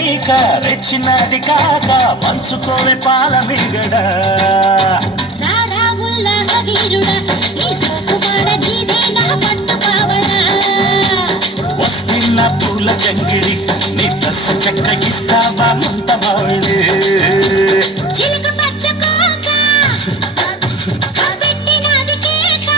కైక రెచ్చినది కాక పంచుకోవే పాల మిగడ రారా ఉల్లాస వీరుడా నీ సోకుమాడ నీదే నా పట్టు పావడా వస్తున్న పూల జంగిడి నీ దశ చెక్క ఇస్తావా ముంత బావిడే చిలక పచ్చ కోక పెట్టినది కేక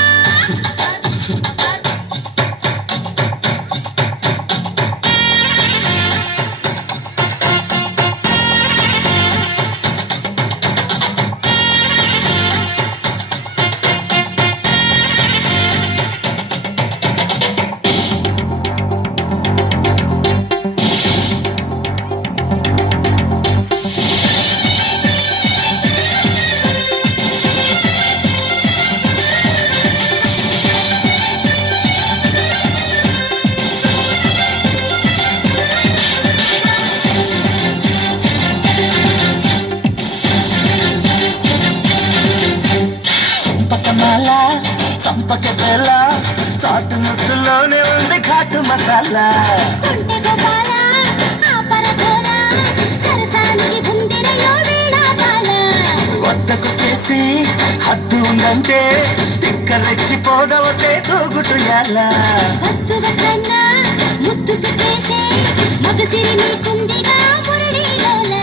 చంపకమాల చంపక బెల్ల చాటు ముద్దులోనే ఉంది ఘాటు మసాలా కొంటె గోపాల ఆపర గోల సరసానికి ఉందిరయో వేళ బాల వద్దకు చేసి హద్దు ఉందంటే తిక్కరెచ్చిపోదవ సేతూగుటుయాల వద్దు వద్దన్నా ముద్దు పెట్టేసే మగసిరి నీకుందిగా మురళీలోల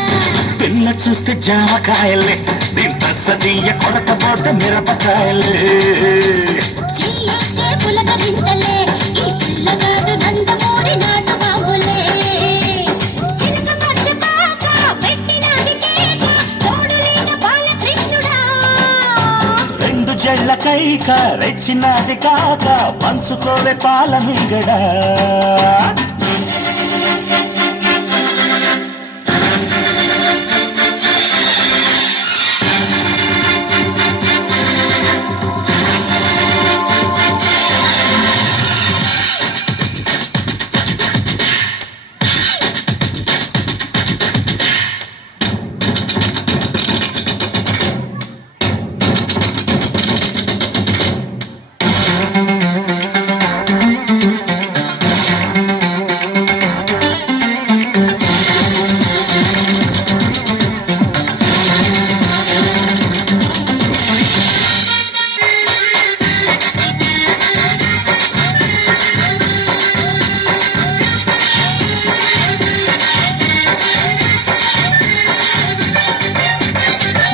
పిల్ల చూస్తే జామకాయలే దీంత సదీయ కొడకపోతే మిరపకాయలే చెయ్యేస్తే పులకరింతలే ఈ పిల్లగాడు నందమూరి నాటు బాబులే చిలక పచ్చ పాక పెట్టినది కేక తోడులేని బాలకృష్ణుడా రెండు జళ్ళ కైక రెచ్చినది కాక పంచుకోవే పాల మిగడ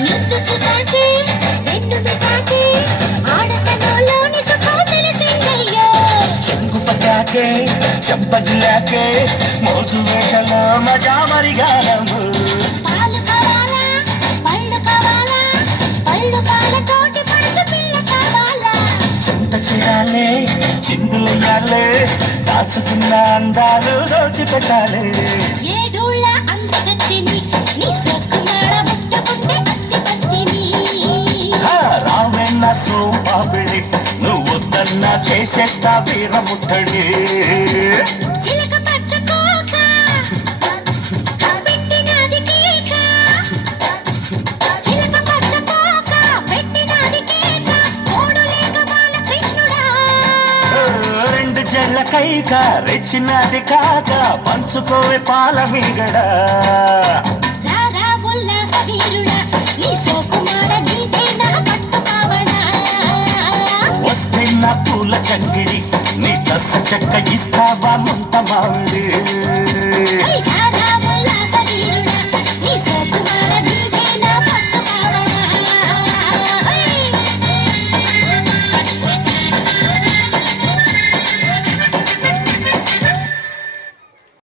నిన్ను చూసాకే వెన్ను మిటాకే ఆడతనంలోని సుఖం తెలిసిందయ్యో చెంగు పట్టాకే చెంపగిలాకే మోజు వేటలో మజా మరిగాలము పాలు కావాలా పళ్ళు కావాలా పళ్ళు పాలతోటి పడుచు పిల్ల కావాలా చెంత చేయాలే చిందులయ్యాలే దాచుకున్న అందాలు దోచిపెట్టాలే ఏడూళ్ళ అందగత్తిని నీ సోకుమాడ ముట్టకుంటే అత్తి పత్తిని రావెన్న సోంపాపిడి నువ్వు వద్దన్నా చేసేస్తా వీరముట్టడి చిలక పచ్చ కోక పెట్టినది కేక చిలక పచ్చ కోక పెట్టినది కేక తోడులేక బాలకృష్ణుడా రెండు జళ్ళ కైక రెచ్చినది కాక పంచుకోవే పాల మిగడ రారా ఉల్లాస వీరుడా నీ సోకుమాడ నీదే నా పట్టు పావడా వస్తున్న పూల జంగిడి నీ దశ చెక్క ఇస్తావా ముంత మామిడి